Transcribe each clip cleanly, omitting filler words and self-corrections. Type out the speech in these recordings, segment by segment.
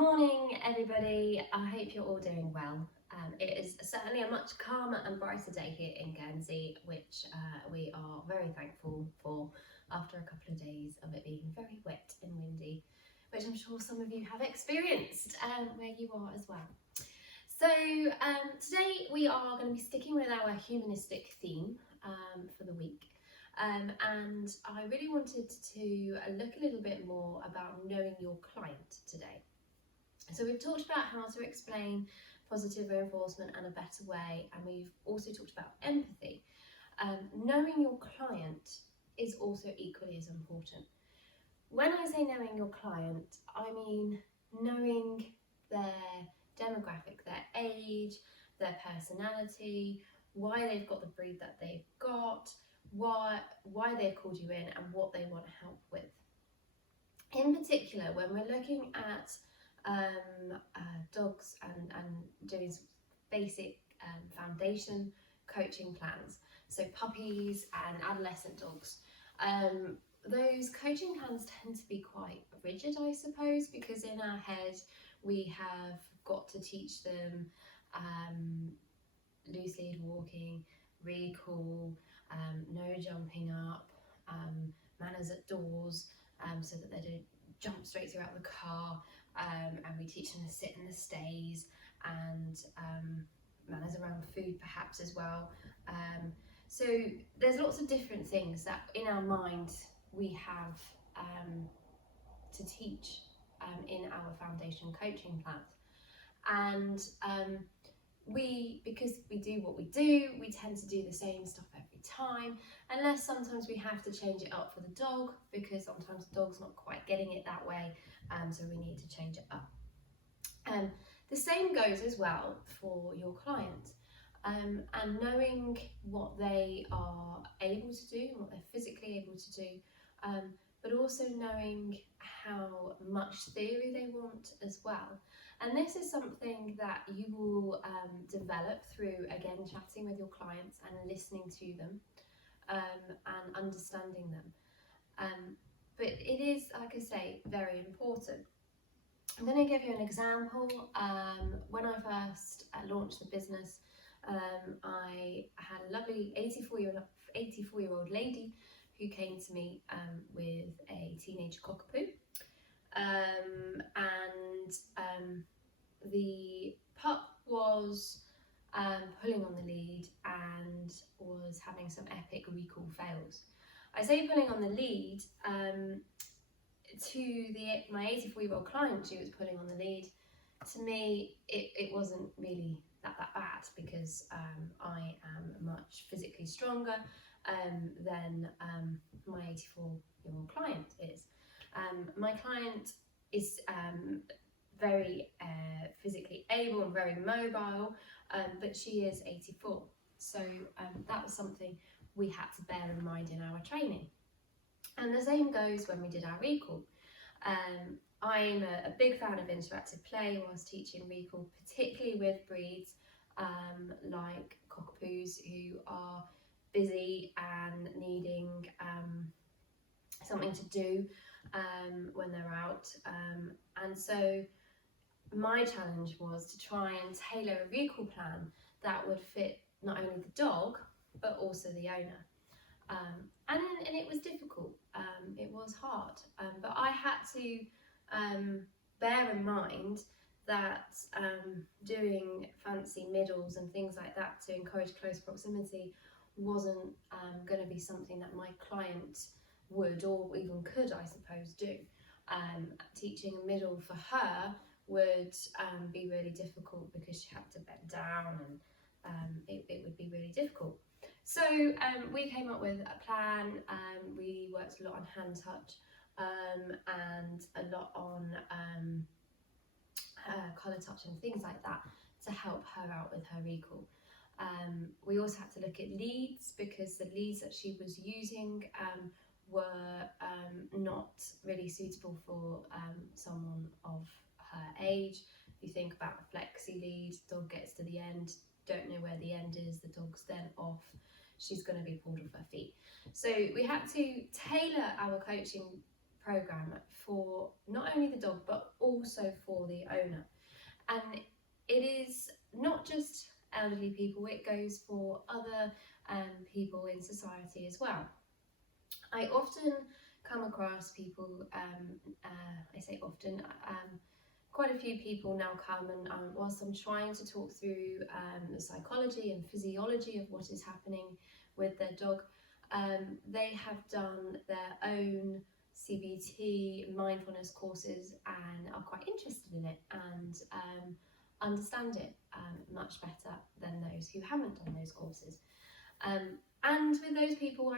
Morning everybody, I hope you're all doing well. It is certainly a much calmer and brighter day here in Guernsey, which we are very thankful for after a couple of days of it being very wet and windy, which I'm sure some of you have experienced where you are as well. So today we are going to be sticking with our humanistic theme for the week. And I really wanted to look a little bit more about knowing your client today. So we've talked about how to explain positive reinforcement and a better way, and we've also talked about empathy. Knowing your client is also equally as important. When I say knowing your client, I mean knowing their demographic, their age, their personality, why they've got the breed that they've got, why they've called you in and what they want help with. In particular, when we're looking at dogs and doing some basic foundation coaching plans, so puppies and adolescent dogs, those coaching plans tend to be quite rigid, I suppose, because in our head we have got to teach them loose lead walking, recall, no jumping up, manners at doors, so that they don't jump straight through out the car, and we teach them to sit in the stays, and manners around food perhaps as well. So there's lots of different things that in our mind we have to teach in our foundation coaching plans. And because we do what we do, we tend to do the same stuff every time, unless sometimes we have to change it up for the dog, because sometimes the dog's not quite getting it that way, so we need to change it up. The same goes as well for your client, and knowing what they are able to do and what they're physically able to do, but also knowing how much theory they want as well. And this is something that you will develop through, again, chatting with your clients and listening to them and understanding them. But it is, like I say, very important. I'm going to give you an example. When I first launched the business, I had a lovely 84-year-old lady who came to me with a teenage cockapoo. The pup was pulling on the lead and was having some epic recall fails. I say pulling on the lead, to my 84-year-old client, she was pulling on the lead. To me, it wasn't really that bad, because I am much physically stronger than my 84-year-old client is. My client is very physically able and very mobile, but she is 84. So that was something we had to bear in mind in our training. And the same goes when we did our recall. I'm a big fan of interactive play whilst teaching recall, particularly with breeds like cockapoos, who are busy and needing something to do when they're out. And so my challenge was to try and tailor a recall plan that would fit not only the dog but also the owner. And it was difficult, it was hard, but I had to bear in mind that doing fancy middles and things like that to encourage close proximity wasn't going to be something that my client would or even could, I suppose, do. Teaching a middle for her would be really difficult, because she had to bend down, and it would be really difficult. So we came up with a plan. We worked a lot on hand touch and a lot on collar touch and things like that to help her out with her recall. We also had to look at leads, because the leads that she was using were not really suitable for someone of her age. If you think about a flexi lead, dog gets to the end, don't know where the end is, the dog's then off, she's going to be pulled off her feet. So we had to tailor our coaching program for not only the dog but also for the owner. And it is not just elderly people, it goes for other people in society as well. I often come across people, I say often, quite a few people now come and whilst I'm trying to talk through the psychology and physiology of what is happening with their dog, they have done their own CBT mindfulness courses and are quite interested in it and understand it much better than those who haven't done those courses. And with those people,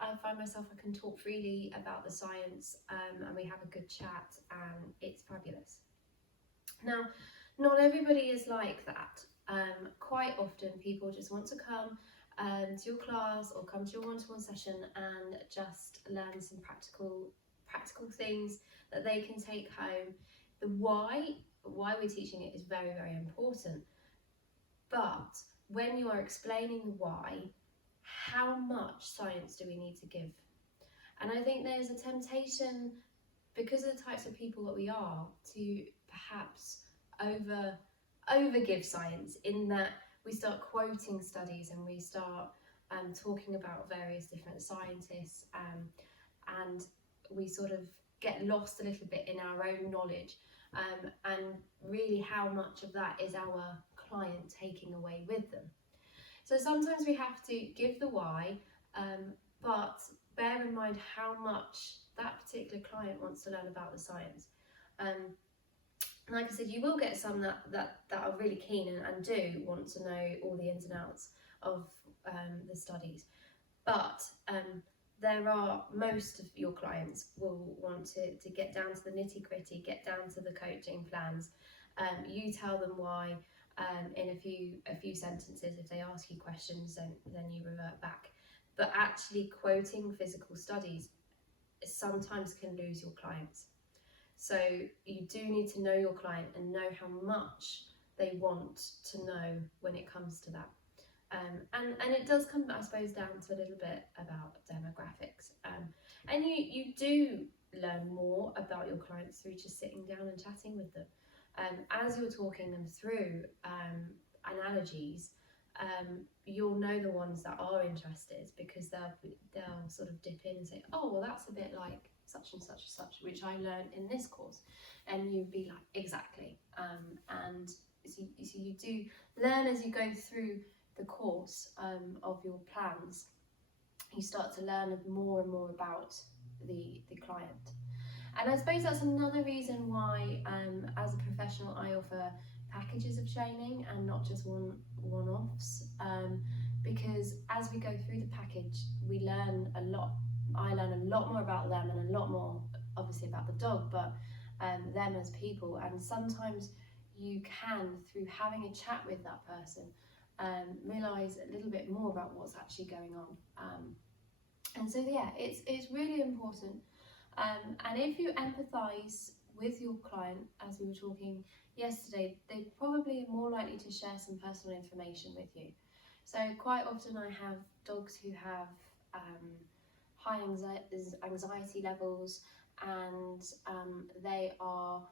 I find myself I can talk freely about the science, and we have a good chat, and it's fabulous. Now, not everybody is like that. Quite often, people just want to come to your class or come to your one-to-one session and just learn some practical things that they can take home. The why we're teaching it is very, very important. But when you are explaining the why, how much science do we need to give? And I think there's a temptation, because of the types of people that we are, to perhaps over give science, in that we start quoting studies and we start talking about various different scientists, and we sort of get lost a little bit in our own knowledge, and really how much of that is our client taking away with them. So sometimes we have to give the why, but bear in mind how much that particular client wants to learn about the science. Like I said, you will get some that are really keen and do want to know all the ins and outs of the studies, but there are, most of your clients will want to get down to the nitty gritty, get down to the coaching plans. You tell them why in a few sentences. If they ask you questions, then you revert back. But actually quoting physical studies sometimes can lose your clients. So you do need to know your client and know how much they want to know when it comes to that. And it does come, I suppose, down to a little bit about demographics. And you do learn more about your clients through just sitting down and chatting with them. As you're talking them through analogies, you'll know the ones that are interested, because they'll sort of dip in and say, oh, well, that's a bit like such and such and such, which I learned in this course. And you'd be like, exactly. And so you do learn as you go through the course of your plans. You start to learn more and more about the client. And I suppose that's another reason why, as a professional, I offer packages of training and not just one-offs, because as we go through the package, we learn a lot. I learn a lot more about them and a lot more, obviously, about the dog, but them as people. And sometimes you can, through having a chat with that person, realise a little bit more about what's actually going on. And so, yeah, it's really important. And if you empathise with your client, as we were talking yesterday, they probably are more likely to share some personal information with you. So quite often I have dogs who have high anxiety levels, and they are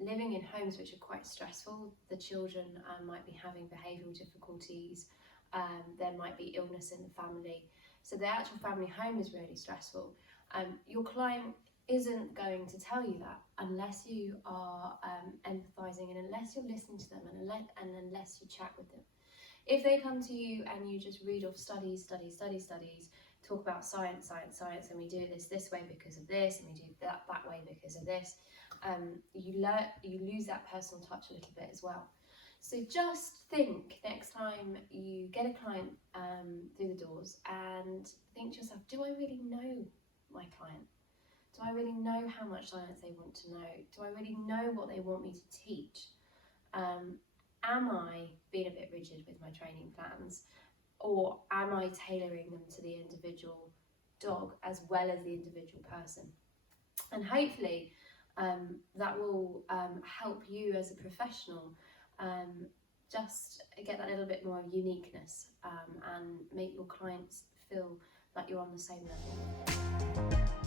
living in homes which are quite stressful. The children might be having behavioural difficulties, there might be illness in the family. So the actual family home is really stressful. Your client isn't going to tell you that unless you are empathising, and unless you're listening to them, and unless you chat with them. If they come to you and you just read off studies, talk about science, and we do this way because of this, and we do that way because of this, you lose that personal touch a little bit as well. So just think next time you get a client through the doors, and think to yourself, do I really know my client? Do I really know how much science they want to know? Do I really know what they want me to teach? Am I being a bit rigid with my training plans, or am I tailoring them to the individual dog as well as the individual person? And hopefully that will help you as a professional just get that little bit more uniqueness, and make your clients feel like you're on the same level.